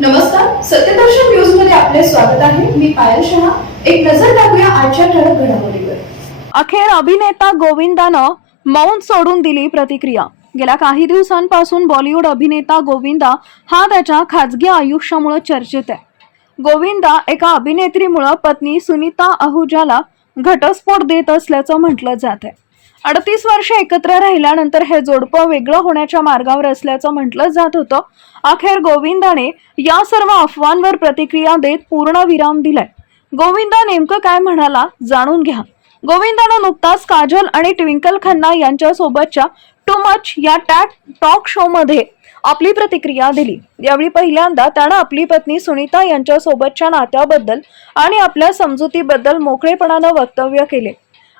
नमस्कार सत्यदर्शन न्यूजमध्ये आपले स्वागत आहे. मी पायल शहा. एक नजर टाकूया आजच्या ठळक घडामोडीवर. अखेर अभिनेता गोविंदानं मौन सोडून दिली प्रतिक्रिया. गेल्या काही दिवसांपासून बॉलिवूड अभिनेता गोविंदा हा त्याच्या खाजगी आयुष्यामुळे चर्चेत आहे. गोविंदा एका अभिनेत्रीमुळे पत्नी सुनीता आहुजाला घटस्फोट देत असल्याचं म्हटलं जात आहे. अडतीस वर्ष एकत्र राहिल्यानंतर हे जोडपं वेगळं होण्याच्या मार्गावर असल्याचं म्हटलं जात होतं. अखेर गोविंदाने या सर्व अफवांवर प्रतिक्रिया देत पूर्ण विराम दिलाय. गोविंदा नेमकं काय म्हणाला जाणून घ्या. गोविंदानं नुकताच काजल आणि ट्विंकल खन्ना यांच्या सोबतच्या टू मच या टॅक टॉक शो मध्ये आपली प्रतिक्रिया दिली. यावेळी पहिल्यांदा त्यानं आपली पत्नी सुनीता यांच्या सोबतच्या नात्याबद्दल आणि आपल्या समजुतीबद्दल मोकळेपणानं वक्तव्य केले.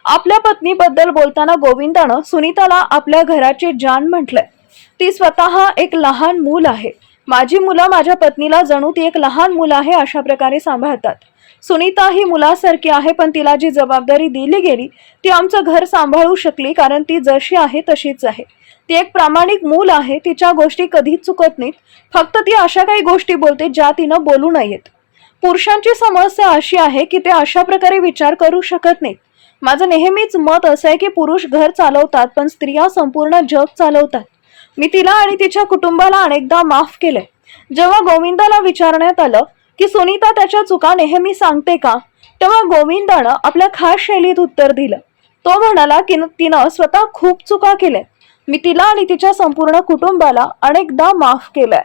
आपल्या पत्नीबद्दल बोलताना गोविंदानं सुनीताला आपल्या घराची जान म्हटलंय. ती स्वतः एक लहान मूल आहे. माझी मुलं माझ्या पत्नीला जणू ती एक लहान मूल आहे अशा प्रकारे सांभाळतात. सुनीता ही मुलासारखी आहे पण तिला जी जबाबदारी दिली गेली ती आमचं घर सांभाळू शकली कारण ती जशी आहे तशीच आहे. ती एक प्रामाणिक मूल आहे तिच्या गोष्टी कधीच चुकत नाहीत. फक्त ती अशा काही गोष्टी बोलते ज्या तिनं बोलू नयेत. पुरुषांची समस्या अशी आहे की ते अशा प्रकारे विचार करू शकत नाहीत. माझं नेहमीच मत असं आहे की पुरुष घर चालवतात पण स्त्रिया संपूर्ण जग चालवतात. मी तिला आणि तिच्या कुटुंबाला अनेकदा माफ केलंय. जेव्हा गोविंदाला विचारण्यात आलं की सुनीता त्याच्या चुका नेहमी सांगते का? तेव्हा गोविंदानं आपल्या खास शैलीत उत्तर दिलं. तो म्हणाला की तिनं स्वतः खूप चुका केल्या मी तिला आणि तिच्या संपूर्ण कुटुंबाला अनेकदा माफ केलंय.